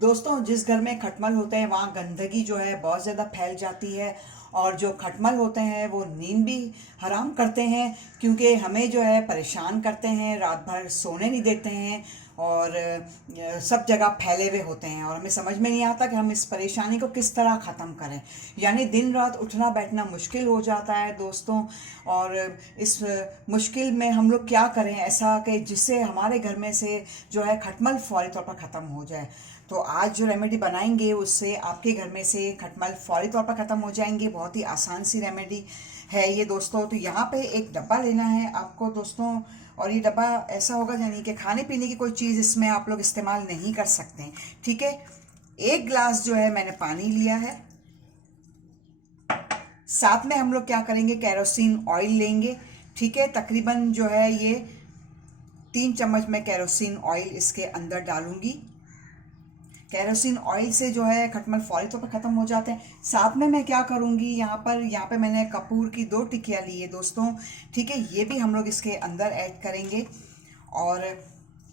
दोस्तों, जिस घर में खटमल होते हैं वहाँ गंदगी जो है बहुत ज़्यादा फैल जाती है। और जो खटमल होते हैं वो नींद भी हराम करते हैं, क्योंकि हमें जो है परेशान करते हैं, रात भर सोने नहीं देते हैं और सब जगह फैले हुए होते हैं। और हमें समझ में नहीं आता कि हम इस परेशानी को किस तरह ख़त्म करें। यानी दिन रात उठना बैठना मुश्किल हो जाता है दोस्तों। और इस मुश्किल में हम लोग क्या करें ऐसा कि जिससे हमारे घर में से जो है खटमल फौरी तौर पर ख़त्म हो जाए। तो आज जो रेमेडी बनाएंगे उससे आपके घर में से खटमल फौरी तौर पर ख़त्म हो जाएंगे। बहुत ही आसान सी रेमेडी है ये दोस्तों। तो यहाँ पे एक डब्बा लेना है आपको दोस्तों, और ये डब्बा ऐसा होगा यानी कि खाने पीने की कोई चीज़ इसमें आप लोग इस्तेमाल नहीं कर सकते हैं, ठीक है। 1 गिलास जो है मैंने पानी लिया है। साथ में हम लोग क्या करेंगे, केरोसिन ऑयल लेंगे, ठीक है। तकरीबन जो है ये 3 चम्मच मैं केरोसिन ऑयल इसके अंदर डालूंगी। केरोसिन ऑयल से जो है खटमल फौरी तौर पर ख़त्म हो जाते हैं। साथ में मैं क्या करूँगी, यहाँ पे मैंने कपूर की 2 टिकियाँ ली है दोस्तों, ठीक है। ये भी हम लोग इसके अंदर ऐड करेंगे और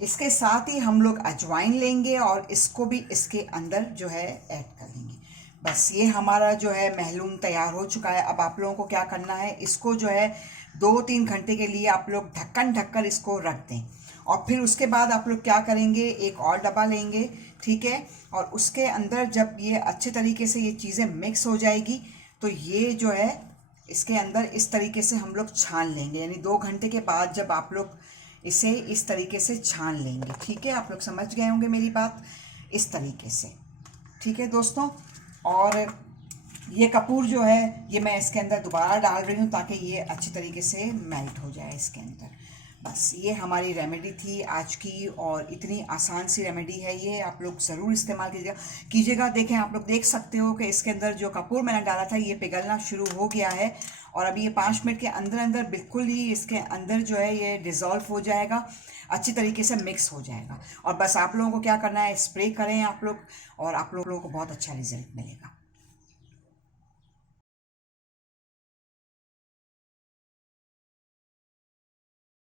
इसके साथ ही हम लोग अजवाइन लेंगे और इसको भी इसके अंदर जो है ऐड कर लेंगे। बस ये हमारा जो है महलूम तैयार हो चुका है। अब आप लोगों को क्या करना है, इसको जो है 2-3 घंटे के लिए आप लोग ढक्कन ढककर इसको रख दें। और फिर उसके बाद आप लोग क्या करेंगे, एक और डब्बा लेंगे, ठीक है। और उसके अंदर जब ये अच्छे तरीके से ये चीज़ें मिक्स हो जाएगी तो ये जो है इसके अंदर इस तरीके से हम लोग छान लेंगे। यानी 2 घंटे के बाद जब आप लोग इसे इस तरीके से छान लेंगे, ठीक है। आप लोग समझ गए होंगे मेरी बात, इस तरीके से, ठीक है दोस्तों। और ये कपूर जो है ये मैं इसके अंदर दोबारा डाल रही हूँ ताकि ये अच्छी तरीके से मेल्ट हो जाए इसके अंदर। बस ये हमारी रेमेडी थी आज की, और इतनी आसान सी रेमेडी है ये, आप लोग ज़रूर इस्तेमाल कीजिएगा। देखें, आप लोग देख सकते हो कि इसके अंदर जो कपूर मैंने डाला था ये पिघलना शुरू हो गया है। और अभी ये 5 मिनट के अंदर अंदर बिल्कुल ही इसके अंदर जो है ये डिज़ोल्व हो जाएगा, अच्छी तरीके से मिक्स हो जाएगा। और बस आप लोगों को क्या करना है, स्प्रे करें आप लोग, और आप लोगों को बहुत अच्छा रिजल्ट मिलेगा।